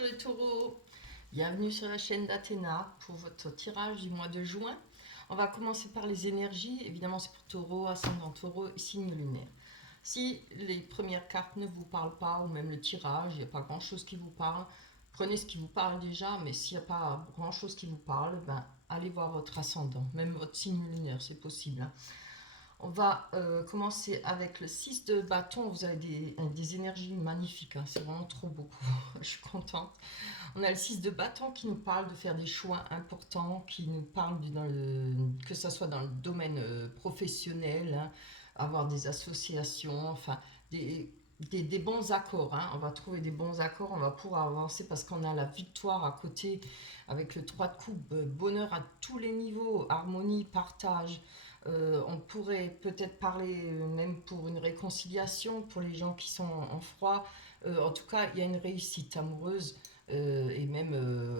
Bonjour les taureaux, bienvenue sur la chaîne d'Athéna pour votre tirage du mois de juin. On va commencer par les énergies, évidemment c'est pour taureau, ascendant taureau et signe lunaire. Si les premières cartes ne vous parlent pas, ou même le tirage, il n'y a pas grand chose qui vous parle, prenez ce qui vous parle déjà, mais s'il n'y a pas grand chose qui vous parle, ben, allez voir votre ascendant, même votre signe lunaire, c'est possible. Hein. On va commencer avec le 6 de bâton. Vous avez des énergies magnifiques, hein. C'est vraiment trop beau. Je suis contente. On a le 6 de bâton qui nous parle de faire des choix importants, qui nous parle que ce soit dans le domaine professionnel, hein, avoir des associations, enfin des bons accords. Hein. On va trouver des bons accords, on va pouvoir avancer parce qu'on a la victoire à côté avec le 3 de coupe, bonheur à tous les niveaux, harmonie, partage. On pourrait peut-être parler même pour une réconciliation pour les gens qui sont en froid. En tout cas, il y a une réussite amoureuse et même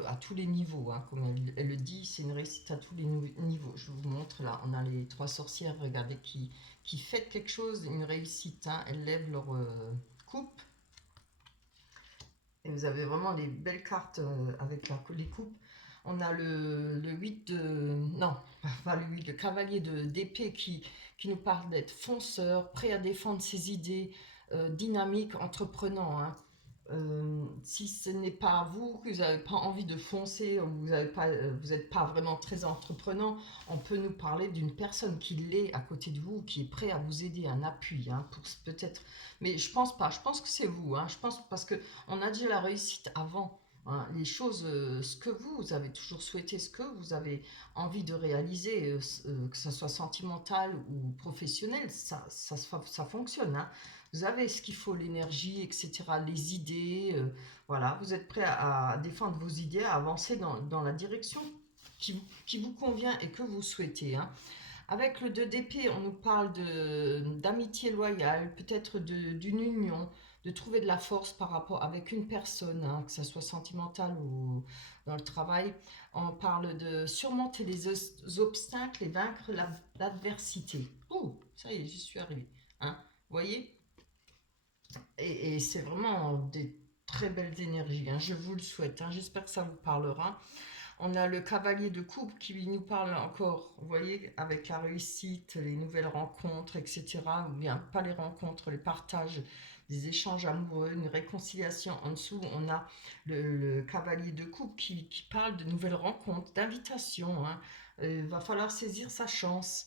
à tous les niveaux. Hein, comme elle le dit, c'est une réussite à tous les niveaux. Je vous montre là, on a les trois sorcières, regardez, qui fêtent quelque chose, une réussite. Hein, elles lèvent leur coupe. Et vous avez vraiment des belles cartes avec les coupes. On a le 8 de... Non, pas le 8, le cavalier d'épée qui nous parle d'être fonceur, prêt à défendre ses idées, dynamique, entreprenant. Hein. Si ce n'est pas vous, que vous n'avez pas envie de foncer, ou vous n'êtes pas vraiment très entreprenant, on peut nous parler d'une personne qui l'est à côté de vous, qui est prêt à vous aider, un appui, hein, pour peut-être... Mais je pense pas, je pense que c'est vous, hein, je pense parce que on a déjà la réussite avant. Hein, les choses, ce que vous avez toujours souhaité, ce que vous avez envie de réaliser, que ce soit sentimental ou professionnel, ça fonctionne. Hein. Vous avez ce qu'il faut, l'énergie, etc., les idées. Voilà, vous êtes prêt à défendre vos idées, à avancer dans la direction qui vous convient et que vous souhaitez. Hein. Avec le 2 d'épée, on nous parle d'amitié loyale, peut-être d'une union, de trouver de la force par rapport avec une personne, hein, que ce soit sentimental ou dans le travail. On parle de surmonter les obstacles et vaincre l'adversité. Ouh, ça y est, j'y suis arrivée. Hein, vous voyez, et c'est vraiment des très belles énergies. Hein, je vous le souhaite. Hein, j'espère que ça vous parlera. On a le cavalier de coupe qui nous parle encore, vous voyez, avec la réussite, les nouvelles rencontres, etc. Ou bien pas les rencontres, les partages, des échanges amoureux, une réconciliation. En dessous, on a le cavalier de coupe qui parle de nouvelles rencontres, d'invitations. Hein. Il va falloir saisir sa chance.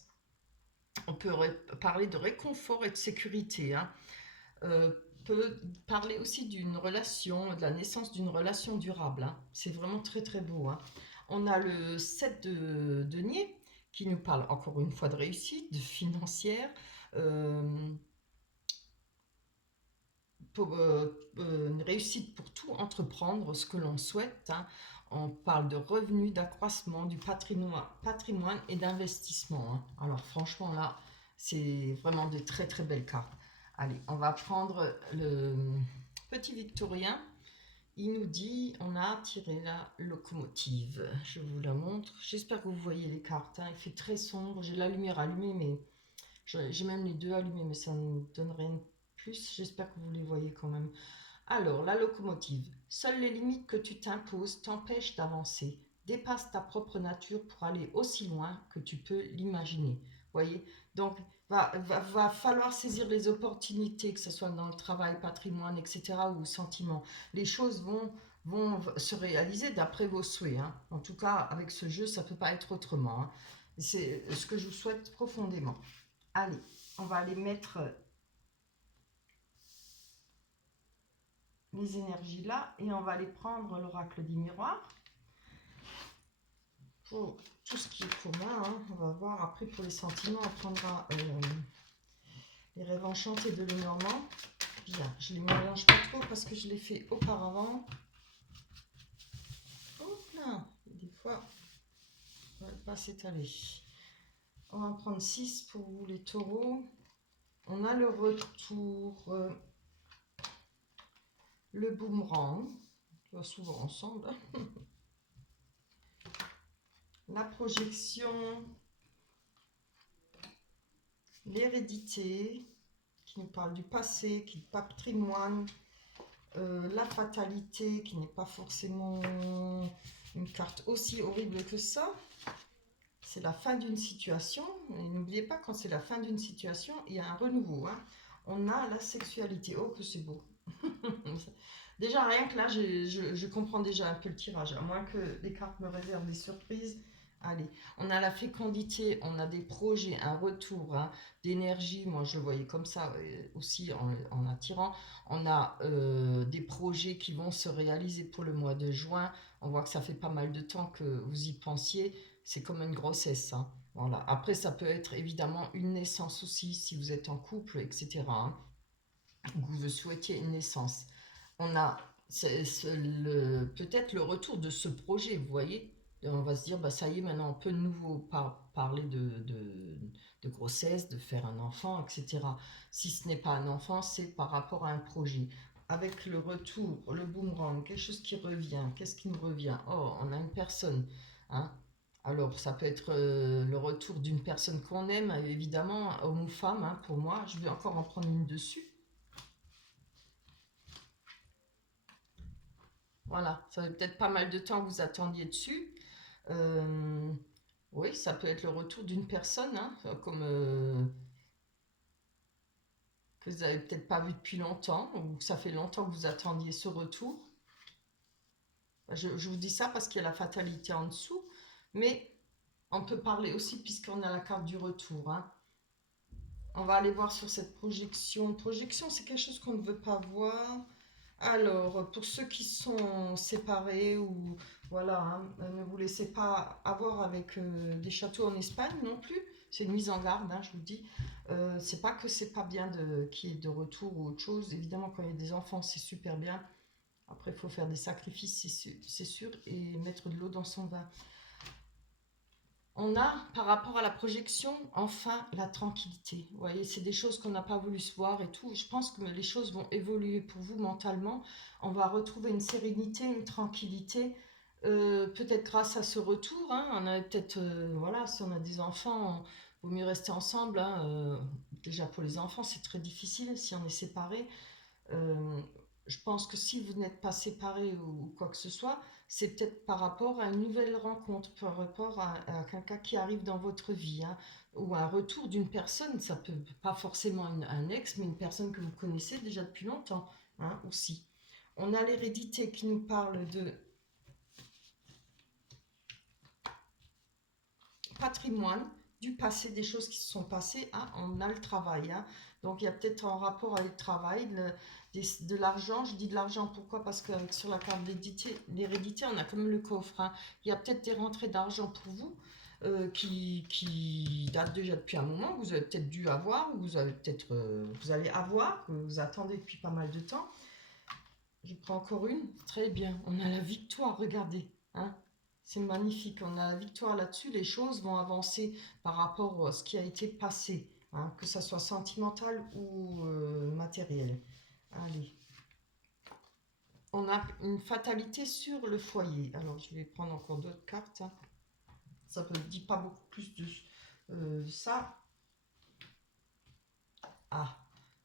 On peut parler de réconfort et de sécurité. Hein. Peut parler aussi d'une relation, de la naissance d'une relation durable. Hein. C'est vraiment très très beau. Hein. On a le 7 de denier qui nous parle encore une fois de réussite, de financière, euh, une réussite pour tout entreprendre, ce que l'on souhaite. Hein. On parle de revenus, d'accroissement, du patrimoine et d'investissement. Hein. Alors franchement là, c'est vraiment de très très belles cartes. Allez, on va prendre le petit Victorien. Il nous dit, on a tiré la locomotive. Je vous la montre. J'espère que vous voyez les cartes. Hein. Il fait très sombre. J'ai la lumière allumée, mais j'ai même les deux allumés, mais ça ne donne rien de plus. J'espère que vous les voyez quand même. Alors, la locomotive. Seules les limites que tu t'imposes t'empêchent d'avancer. Dépasse ta propre nature pour aller aussi loin que tu peux l'imaginer. Voyez. Donc, va falloir saisir les opportunités, que ce soit dans le travail, patrimoine, etc., ou sentiment. Les choses vont se réaliser d'après vos souhaits. Hein. En tout cas, avec ce jeu, ça ne peut pas être autrement. Hein. C'est ce que je vous souhaite profondément. Allez, on va aller mettre les énergies là et on va aller prendre l'oracle du miroir pour tout ce qui est pour moi. Hein. On va voir après pour les sentiments. On prendra les rêves enchantés de Lenormand. Bien, je les mélange pas trop parce que je l'ai fait auparavant. Hop là, des fois, on va pas s'étaler. On va en prendre 6 pour vous les taureaux. On a le retour, le boomerang, qui va souvent ensemble. La projection, l'hérédité, qui nous parle du passé, qui est patrimoine, La fatalité, qui n'est pas forcément une carte aussi horrible que ça. C'est la fin d'une situation. Et n'oubliez pas, quand c'est la fin d'une situation, il y a un renouveau. Hein. On a la sexualité. Oh, que c'est beau. Déjà, rien que là, je comprends déjà un peu le tirage. À moins que les cartes me réservent des surprises. Allez, on a la fécondité, on a des projets, un retour hein, d'énergie. Moi, je le voyais comme ça aussi en attirant. On a des projets qui vont se réaliser pour le mois de juin. On voit que ça fait pas mal de temps que vous y pensiez. C'est comme une grossesse. Hein. Voilà. Après, ça peut être évidemment une naissance aussi, si vous êtes en couple, etc. Hein, ou que vous souhaitiez une naissance. On a peut-être le retour de ce projet, vous voyez. Et on va se dire, bah, ça y est, maintenant on peut de nouveau parler de grossesse, de faire un enfant, etc. Si ce n'est pas un enfant, c'est par rapport à un projet. Avec le retour, le boomerang, quelque chose qui revient. Qu'est-ce qui nous revient? Oh, on a une personne. Hein. Alors, ça peut être le retour d'une personne qu'on aime, évidemment, homme ou femme, hein, pour moi. Je vais encore en prendre une dessus. Voilà, ça fait peut-être pas mal de temps que vous attendiez dessus. Euh, oui, ça peut être le retour d'une personne, hein, comme que vous avez peut-être pas vu depuis longtemps, ou que ça fait longtemps que vous attendiez ce retour. Je vous dis ça parce qu'il y a la fatalité en dessous, mais on peut parler aussi puisqu'on a la carte du retour. Hein. On va aller voir sur cette projection. Projection, c'est quelque chose qu'on ne veut pas voir. Alors, pour ceux qui sont séparés ou voilà, hein, ne vous laissez pas avoir avec des châteaux en Espagne non plus. C'est une mise en garde, hein, je vous dis. C'est pas que c'est pas bien qu'il y ait de retour ou autre chose. Évidemment, quand il y a des enfants, c'est super bien. Après, il faut faire des sacrifices, c'est sûr, et mettre de l'eau dans son vin. On a, par rapport à la projection, enfin la tranquillité. Vous voyez, c'est des choses qu'on n'a pas voulu se voir et tout. Je pense que les choses vont évoluer pour vous mentalement. On va retrouver une sérénité, une tranquillité. Peut-être grâce à ce retour. Hein, on a peut-être, voilà, si on a des enfants, il vaut mieux rester ensemble. Hein, déjà pour les enfants, c'est très difficile si on est séparés. Euh, je pense que si vous n'êtes pas séparés ou quoi que ce soit, c'est peut-être par rapport à une nouvelle rencontre, par rapport à quelqu'un qui arrive dans votre vie, hein, ou un retour d'une personne, ça peut pas forcément un ex, mais une personne que vous connaissez déjà depuis longtemps, hein, aussi. On a l'hérédité qui nous parle de patrimoine, du passé, des choses qui se sont passées. Hein, on a le travail. Hein, donc il y a peut-être un rapport avec le travail, de l'argent. Je dis de l'argent, pourquoi? Parce que sur la carte d'hérédité, on a quand même le coffre. Hein. Il y a peut-être des rentrées d'argent pour vous qui datent déjà depuis un moment, que vous avez peut-être dû avoir, ou vous avez peut-être vous allez avoir, que vous attendez depuis pas mal de temps. Je prends encore une. Très bien. On a la victoire, regardez. Hein. C'est magnifique. On a la victoire là-dessus. Les choses vont avancer par rapport à ce qui a été passé, hein, que ça soit sentimental ou matériel. Allez. On a une fatalité sur le foyer. Alors, je vais prendre encore d'autres cartes. Hein. Ça ne dit pas beaucoup plus de ça. Ah,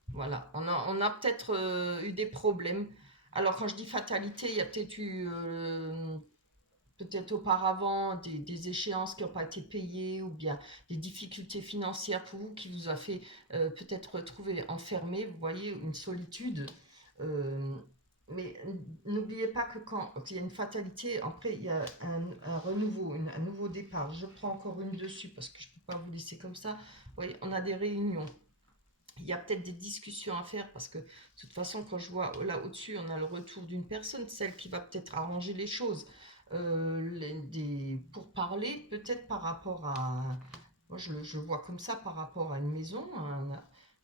voilà. On a peut-être eu des problèmes. Alors, quand je dis fatalité, il y a peut-être eu peut-être auparavant des échéances qui n'ont pas été payées ou bien des difficultés financières pour vous qui vous a fait peut-être retrouver enfermé, vous voyez, une solitude. Euh, mais n'oubliez pas que quand il y a une fatalité, après il y a un renouveau, un nouveau départ. Je prends encore une dessus parce que je ne peux pas vous laisser comme ça. Vous voyez, on a des réunions. Il y a peut-être des discussions à faire parce que de toute façon, quand je vois là au-dessus, on a le retour d'une personne, celle qui va peut-être arranger les choses. Pour parler, peut-être par rapport à. Moi, je vois comme ça par rapport à une maison,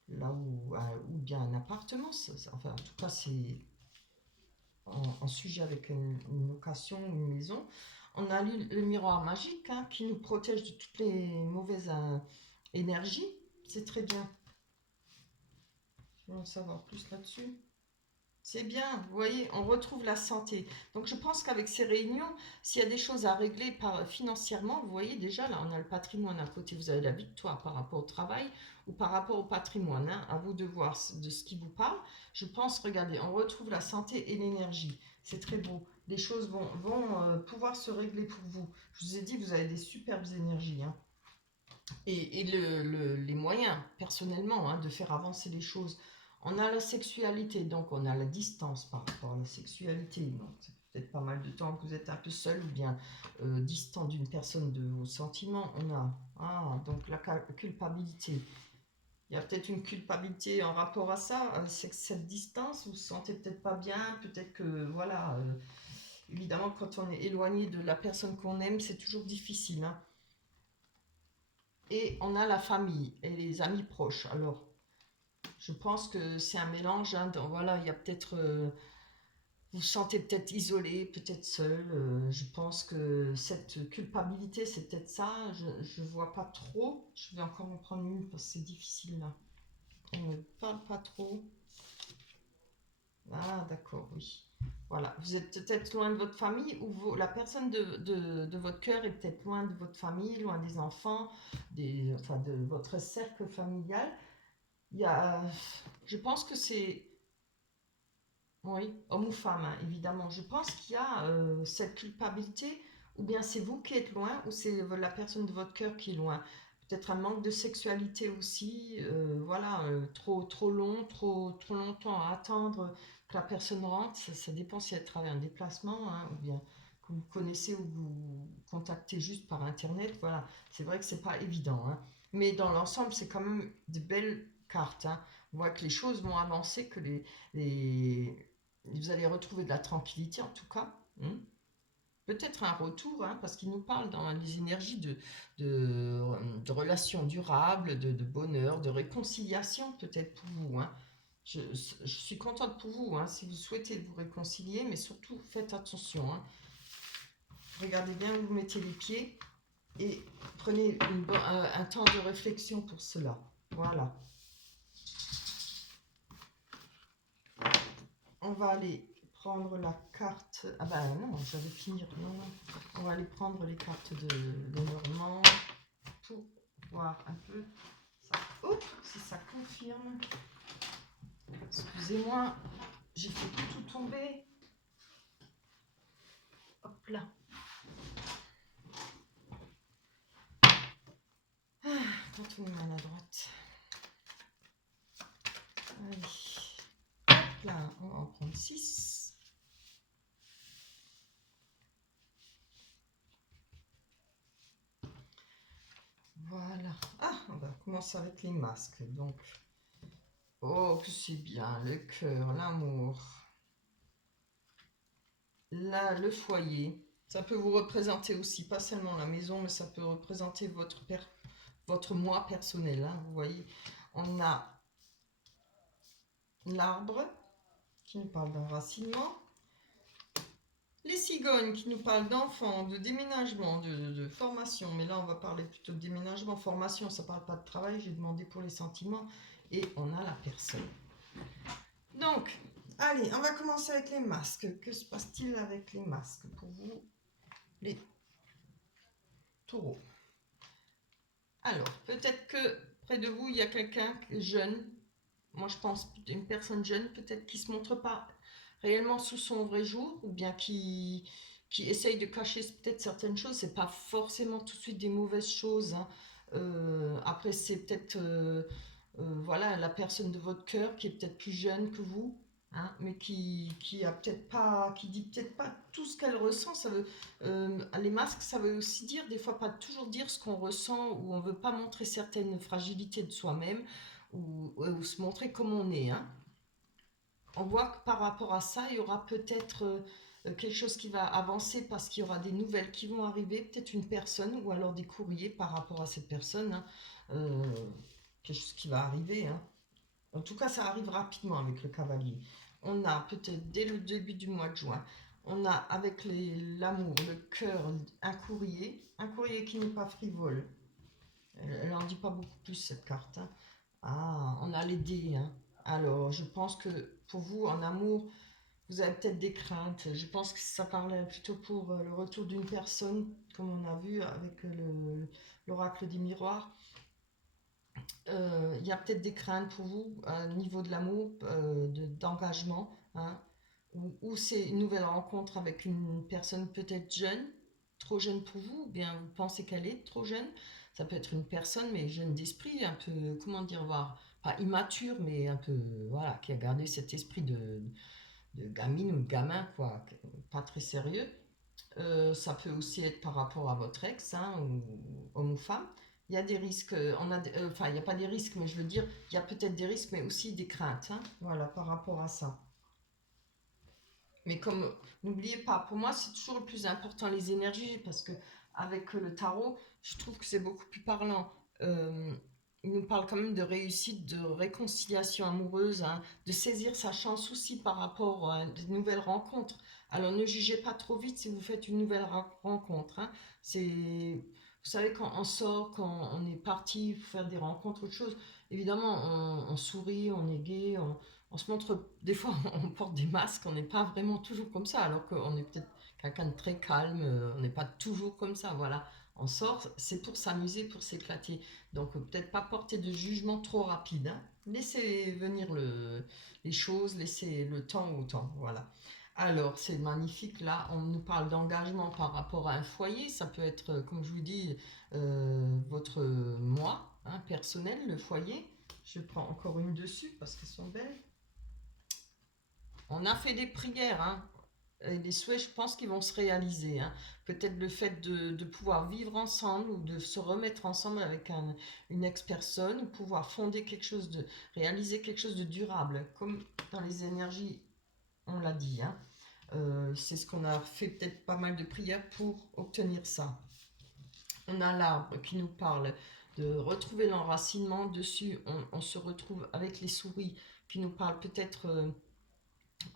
là ou bien un appartement. Enfin, en tout cas, c'est en sujet avec une location, une maison. On a le miroir magique hein, qui nous protège de toutes les mauvaises énergies. C'est très bien. Je veux en savoir plus là-dessus. C'est bien, vous voyez, on retrouve la santé. Donc je pense qu'avec ces réunions, s'il y a des choses à régler financièrement, vous voyez déjà, là, on a le patrimoine à côté, vous avez la victoire par rapport au travail ou par rapport au patrimoine, hein, à vous de voir de ce qui vous parle. Je pense, regardez, on retrouve la santé et l'énergie. C'est très beau. Les choses vont pouvoir se régler pour vous. Je vous ai dit, vous avez des superbes énergies, hein. Et les moyens, personnellement, hein, de faire avancer les choses. On a la sexualité, donc on a la distance par rapport à la sexualité. Donc, c'est peut-être pas mal de temps que vous êtes un peu seul ou bien distant d'une personne de vos sentiments. On a donc la culpabilité. Il y a peut-être une culpabilité en rapport à ça, cette distance. Vous vous sentez peut-être pas bien, peut-être que, voilà, évidemment, quand on est éloigné de la personne qu'on aime, c'est toujours difficile, hein. Et on a la famille et les amis proches. Alors, je pense que c'est un mélange, hein, voilà, il y a peut-être, vous vous sentez peut-être isolé, peut-être seul. Je pense que cette culpabilité, c'est peut-être ça. Je vois pas trop. Je vais encore en prendre une parce que c'est difficile là. On ne parle pas trop. Ah, d'accord, oui. Voilà, vous êtes peut-être loin de votre famille ou la personne de votre cœur est peut-être loin de votre famille, loin des enfants, enfin de votre cercle familial. Il y a, je pense que c'est, oui, homme ou femme, hein, évidemment. Je pense qu'il y a cette culpabilité, ou bien c'est vous qui êtes loin, ou c'est la personne de votre cœur qui est loin. Peut-être un manque de sexualité aussi, voilà, trop long, trop longtemps à attendre que la personne rentre. Ça dépend si elle travaille en déplacement, hein, ou bien que vous connaissez ou vous contactez juste par Internet. Voilà, c'est vrai que c'est pas évident, hein. Mais dans l'ensemble, c'est quand même de belles cartes, hein. On voit que les choses vont avancer, que vous allez retrouver de la tranquillité en tout cas, hein. Peut-être un retour, hein, parce qu'il nous parle dans les énergies de, de relations durables, de bonheur, de réconciliation peut-être pour vous, hein. Je suis contente pour vous, hein, si vous souhaitez vous réconcilier, mais surtout faites attention, hein. Regardez bien où vous mettez les pieds et prenez un temps de réflexion pour cela. Voilà. On va aller prendre la carte. Ah bah non, j'allais finir. Non, non. On va aller prendre les cartes de Lenormand pour voir un peu ça. Oh, si ça confirme. Excusez-moi, j'ai fait tout tomber. Hop là. Quand on est maladroite. Allez. Hop là, on va en prendre 6. Voilà. Ah, on va commencer avec les masques. Donc, oh, que c'est bien. Le cœur, l'amour. Là, le foyer. Ça peut vous représenter aussi, pas seulement la maison, mais ça peut représenter votre moi personnel, hein, vous voyez. On a l'arbre qui nous parle d'enracinement. Les cigognes qui nous parlent d'enfants, de déménagement, de formation. Mais là, on va parler plutôt de déménagement. Formation, ça ne parle pas de travail. J'ai demandé pour les sentiments. Et on a la personne. Donc, allez, on va commencer avec les masques. Que se passe-t-il avec les masques pour vous, les taureaux? Alors, peut-être que près de vous, il y a quelqu'un jeune. Moi, je pense une personne jeune, peut-être qui ne se montre pas réellement sous son vrai jour, ou bien qui essaye de cacher peut-être certaines choses. C'est pas forcément tout de suite des mauvaises choses, hein. Après, c'est peut-être voilà, la personne de votre cœur qui est peut-être plus jeune que vous, hein, mais qui a peut-être pas, qui dit peut-être pas tout ce qu'elle ressent. Les masques, ça veut aussi dire des fois pas toujours dire ce qu'on ressent, ou on veut pas montrer certaines fragilités de soi-même, ou se montrer comme on est, hein. On voit que par rapport à ça, il y aura peut-être quelque chose qui va avancer parce qu'il y aura des nouvelles qui vont arriver, peut-être une personne ou alors des courriers par rapport à cette personne, hein. Euh, Quelque chose qui va arriver, hein. En tout cas, ça arrive rapidement avec le cavalier. On a peut-être dès le début du mois de juin, on a avec l'amour, le cœur, un courrier qui n'est pas frivole. Elle n'en dit pas beaucoup plus cette carte, hein. Ah, on a les dés, hein. Alors, je pense que pour vous, en amour, vous avez peut-être des craintes. Je pense que ça parlait plutôt pour le retour d'une personne, comme on a vu avec l'oracle des miroirs. Il y a peut-être des craintes pour vous au niveau de l'amour, d'engagement, hein, ou c'est une nouvelle rencontre avec une personne peut-être jeune, trop jeune pour vous, ou bien vous pensez qu'elle est trop jeune. Ça peut être une personne, mais jeune d'esprit, un peu, comment dire, pas immature, mais un peu, voilà, qui a gardé cet esprit de gamine ou de gamin, quoi, pas très sérieux. Ça peut aussi être par rapport à votre ex, hein, ou homme ou femme. Il y a des risques, enfin, il n'y a pas des risques, mais je veux dire, il y a peut-être des risques, mais aussi des craintes, hein, voilà, par rapport à ça. Mais comme, n'oubliez pas, pour moi, c'est toujours le plus important, les énergies, parce que avec le tarot, je trouve que c'est beaucoup plus parlant. Euh, il nous parle quand même de réussite, de réconciliation amoureuse, hein, de saisir sa chance aussi par rapport à de nouvelles rencontres. Alors ne jugez pas trop vite si vous faites une nouvelle rencontre, hein. C'est, vous savez, quand on sort, quand on est parti pour faire des rencontres, autre chose, évidemment, on sourit, on est gai, on se montre, des fois on porte des masques, on n'est pas vraiment toujours comme ça, alors qu'on est peut-être quelqu'un de très calme, on n'est pas toujours comme ça, voilà. On sort, c'est pour s'amuser, pour s'éclater. Donc peut-être pas porter de jugement trop rapide, hein. Laissez venir les choses, laissez le temps au temps, voilà. Alors, c'est magnifique, là, on nous parle d'engagement par rapport à un foyer, ça peut être, comme je vous dis, votre moi, hein, personnel, le foyer. Je prends encore une dessus parce qu'elles sont belles. On a fait des prières, hein, et les souhaits, je pense qu'ils vont se réaliser, hein. Peut-être le fait de pouvoir vivre ensemble ou de se remettre ensemble avec une ex-personne, ou pouvoir fonder quelque chose réaliser quelque chose de durable, comme dans les énergies, on l'a dit, hein. C'est ce qu'on a fait peut-être pas mal de prières pour obtenir ça. On a l'arbre qui nous parle de retrouver l'enracinement. Dessus, on se retrouve avec les souris qui nous parlent peut-être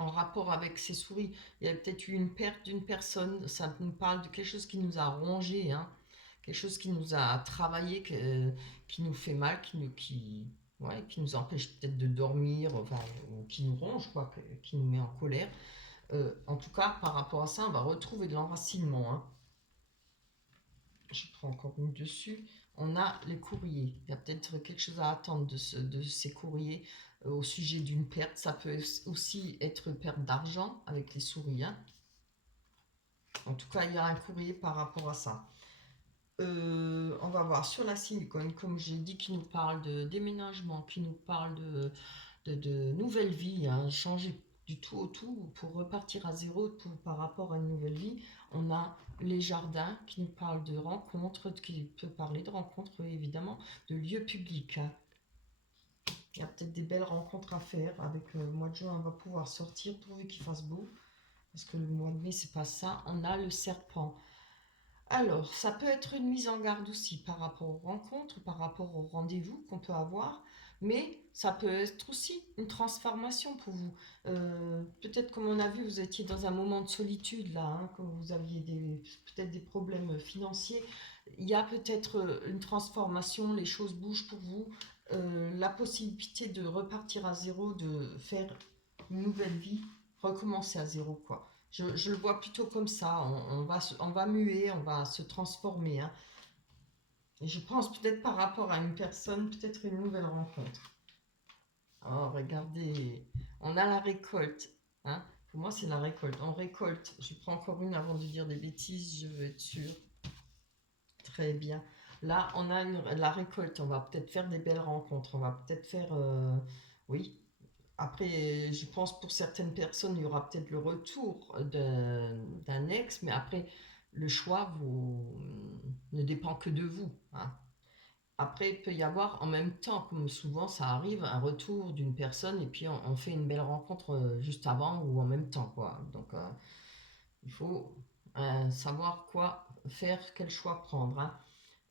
en rapport avec ces souris. Il y a peut-être eu une perte d'une personne. Ça nous parle de quelque chose qui nous a rongé, hein, quelque chose qui nous a travaillé, qui nous fait mal, ouais, qui nous empêche peut-être de dormir, enfin, ou qui nous ronge, quoi, qui nous met en colère. En tout cas, par rapport à ça, on va retrouver de l'enracinement, hein. Je prends encore une dessus. On a les courriers. Il y a peut-être quelque chose à attendre de ces courriers au sujet d'une perte. Ça peut aussi être perte d'argent avec les souris, hein. En tout cas, il y a un courrier par rapport à ça. On va voir sur la silicone, comme j'ai dit, qui nous parle de déménagement, qui nous parle de nouvelle vie, hein, changer du tout au tout pour repartir à zéro par rapport à une nouvelle vie. On a les jardins qui nous parlent de rencontres, qui peut parler de rencontres, oui, évidemment, de lieux publics, hein. Il y a peut-être des belles rencontres à faire. Avec le mois de juin, on va pouvoir sortir pourvu qu'il fasse beau, parce que le mois de mai, c'est pas ça. On a le serpent. Alors, ça peut être une mise en garde aussi par rapport aux rencontres, par rapport aux rendez-vous qu'on peut avoir, mais ça peut être aussi une transformation pour vous. Peut-être comme on a vu, vous étiez dans un moment de solitude là, hein, quand vous aviez peut-être des problèmes financiers. Il y a peut-être une transformation, les choses bougent pour vous, la possibilité de repartir à zéro, de faire une nouvelle vie, recommencer à zéro, quoi. Je le vois plutôt comme ça. On va muer, on va se transformer, hein. Et je pense peut-être par rapport à une personne, peut-être une nouvelle rencontre. Oh, regardez, on a la récolte, hein. Pour moi, c'est la récolte. On récolte. Je prends encore une avant de dire des bêtises, je veux être sûre. Très bien. Là, on a la récolte. On va peut-être faire des belles rencontres. On va peut-être faire, oui. Après, je pense pour certaines personnes, il y aura peut-être le retour d'un ex, mais après, le choix ne dépend que de vous, hein. Après, il peut y avoir en même temps, comme souvent ça arrive, un retour d'une personne et puis on fait une belle rencontre juste avant ou en même temps, quoi. Donc, il faut savoir quoi faire, quel choix prendre, hein.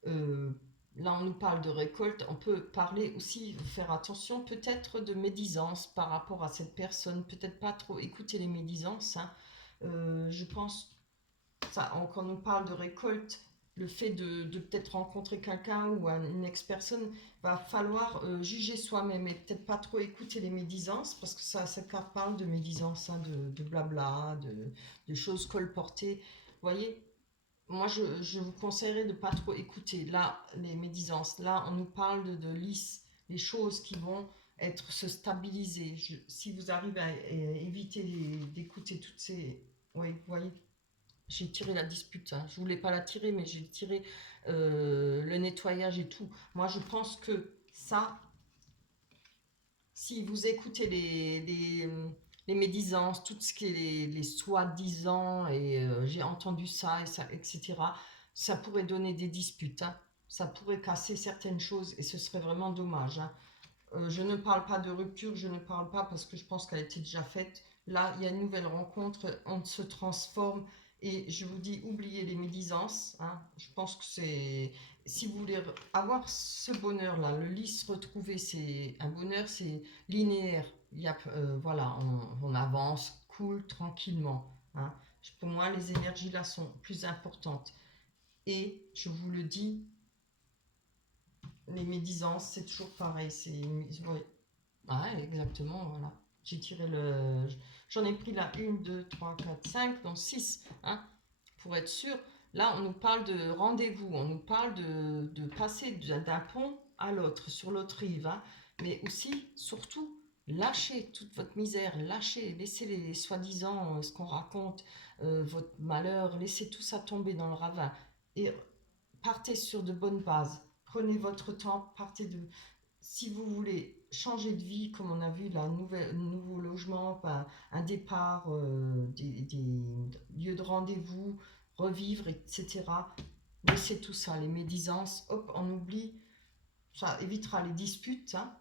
Euh, Là, on nous parle de récolte. On peut parler aussi, faire attention peut-être de médisance par rapport à cette personne. Peut-être pas trop écouter les médisances, hein. Je pense, ça, quand on nous parle de récolte, le fait de peut-être rencontrer quelqu'un ou une ex-personne, va falloir juger soi-même et peut-être pas trop écouter les médisances, parce que ça, cette carte parle de médisance, hein, de blabla, de choses colportées. Vous voyez, moi je vous conseillerais de pas trop écouter là les médisances. Là, on nous parle de lisse, les choses qui vont être se stabiliser. Si vous arrivez à éviter d'écouter toutes ces... Oui, vous voyez, j'ai tiré la dispute, hein. Je voulais pas la tirer, mais j'ai tiré le nettoyage et tout. Moi, je pense que ça, si vous écoutez les médisances, tout ce qui est les soi-disant, et j'ai entendu ça, et ça, etc., ça pourrait donner des disputes, hein. Ça pourrait casser certaines choses, et ce serait vraiment dommage, hein. Je ne parle pas de rupture, je ne parle pas parce que je pense qu'elle était déjà faite. Là, il y a une nouvelle rencontre, on se transforme et je vous dis, oubliez les médisances, hein. Je pense que c'est... Si vous voulez avoir ce bonheur-là, le lisse retrouvé, c'est un bonheur, c'est linéaire. Il y a, voilà, on avance, cool, tranquillement, hein. Pour moi, les énergies là sont plus importantes. Et je vous le dis, les médisances, c'est toujours pareil. C'est, ouais. Ah, exactement, voilà. J'ai tiré le... J'en ai pris la 1, 2, 3, 4, 5, donc 6, hein, pour être sûr. Là, on nous parle de rendez-vous, on nous parle de passer d'un pont à l'autre, sur l'autre rive, hein, mais aussi, surtout, lâchez toute votre misère, lâchez, laissez les soi-disant, ce qu'on raconte, votre malheur, laissez tout ça tomber dans le ravin et partez sur de bonnes bases. Prenez votre temps, partez de... Si vous voulez changer de vie, comme on a vu, là, nouveau logement, un départ, des lieux de rendez-vous, revivre, etc. Laissez tout ça, les médisances, hop, on oublie, ça évitera les disputes, hein.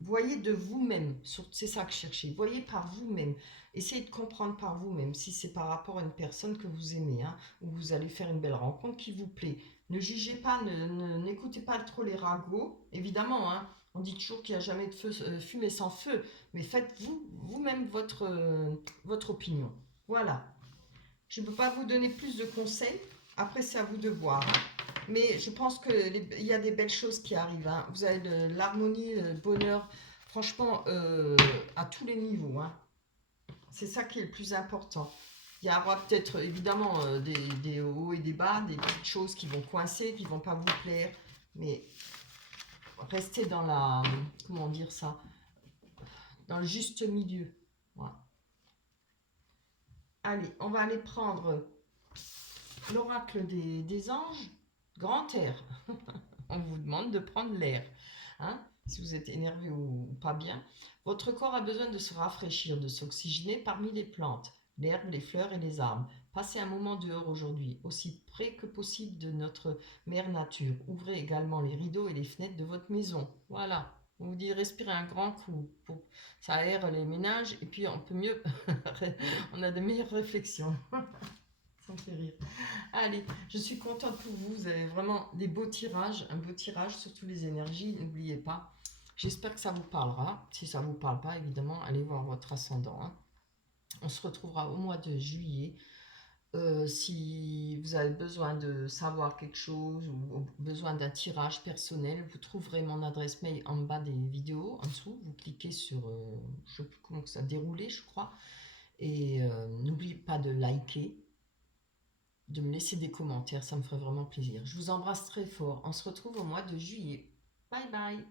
Voyez de vous-même, c'est ça que je cherchais, voyez par vous-même, essayez de comprendre par vous-même si c'est par rapport à une personne que vous aimez, hein, ou vous allez faire une belle rencontre qui vous plaît. Ne jugez pas, n'écoutez pas trop les ragots, évidemment, hein, on dit toujours qu'il n'y a jamais de feu, fumée sans feu, mais faites vous-même votre opinion. Voilà, je ne peux pas vous donner plus de conseils, après c'est à vous de voir, hein. Mais je pense qu'il y a des belles choses qui arrivent, hein. Vous avez de l'harmonie, le bonheur, franchement, à tous les niveaux, hein. C'est ça qui est le plus important. Il y aura peut-être évidemment des hauts et des bas, des petites choses qui vont coincer, qui ne vont pas vous plaire. Mais restez dans la... Comment dire ça? Dans le juste milieu. Voilà. Allez, on va aller prendre l'oracle des anges, grand air. On vous demande de prendre l'air, hein, si vous êtes énervé ou pas bien. Votre corps a besoin de se rafraîchir, de s'oxygéner parmi les plantes, l'herbe, les fleurs et les arbres. Passez un moment dehors aujourd'hui, aussi près que possible de notre mère nature. Ouvrez également les rideaux et les fenêtres de votre maison. Voilà. On vous dit respirez un grand coup. Ça aère les ménages et puis on peut mieux... on a de meilleures réflexions. Ça me fait rire. Allez, je suis contente pour vous. Vous avez vraiment des beaux tirages, un beau tirage, surtout les énergies, n'oubliez pas. J'espère que ça vous parlera. Si ça ne vous parle pas, évidemment, allez voir votre ascendant, hein. On se retrouvera au mois de juillet. Si vous avez besoin de savoir quelque chose ou besoin d'un tirage personnel, vous trouverez mon adresse mail en bas des vidéos, en dessous. Vous cliquez sur, je ne sais plus comment ça déroulé, je crois. Et n'oubliez pas de liker, de me laisser des commentaires, ça me ferait vraiment plaisir. Je vous embrasse très fort. On se retrouve au mois de juillet. Bye bye.